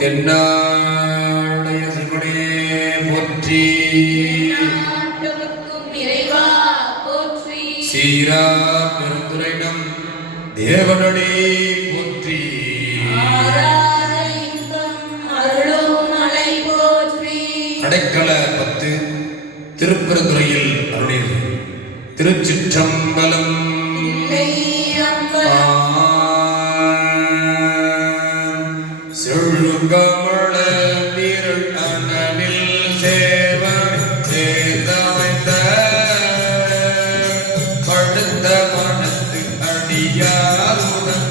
தென்னாடைய சிவனே போற்றி. சீரா பெருந்துரை நம் தேவனடி போற்றி. அடைக்கல பத்து திருப்பெருந்துறையில் அருளியது. திருச்சிற்றம்பலம். சுங்கமுழ திருட்டனில் சேவன் சேர்ந்தமைத்த படுத்த மனத்து அடியார் உடன்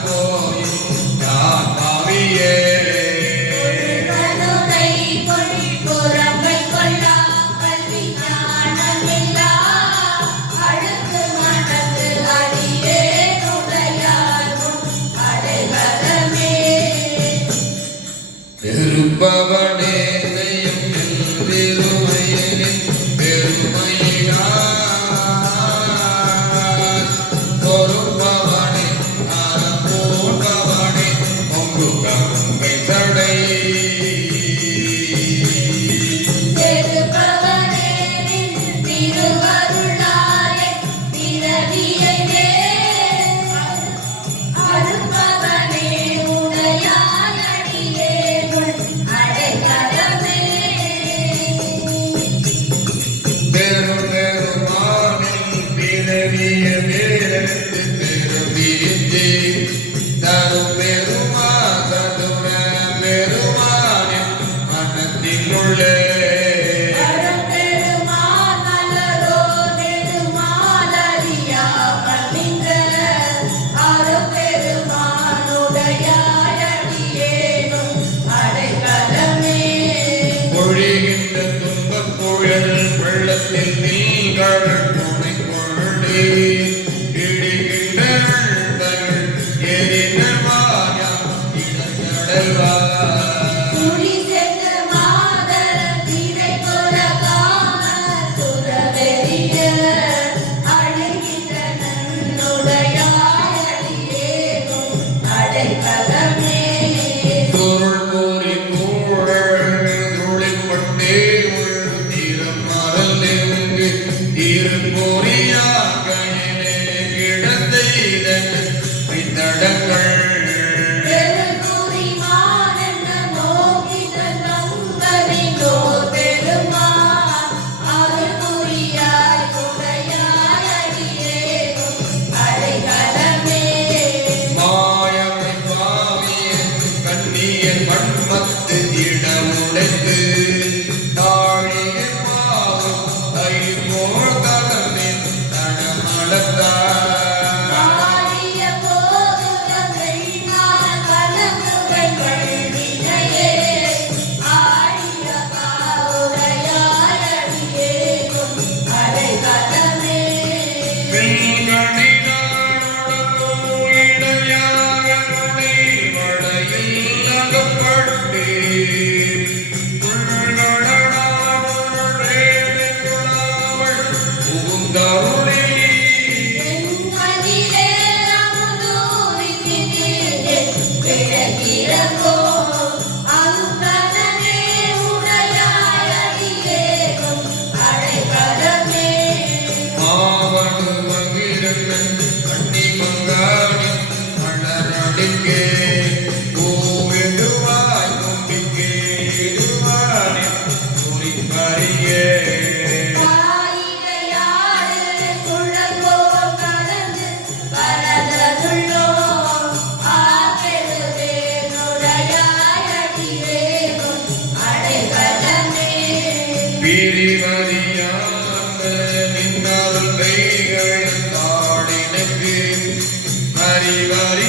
Let me garner for me. me. நின்னருள் கைகள் தாடினுக்கு. அறிவறி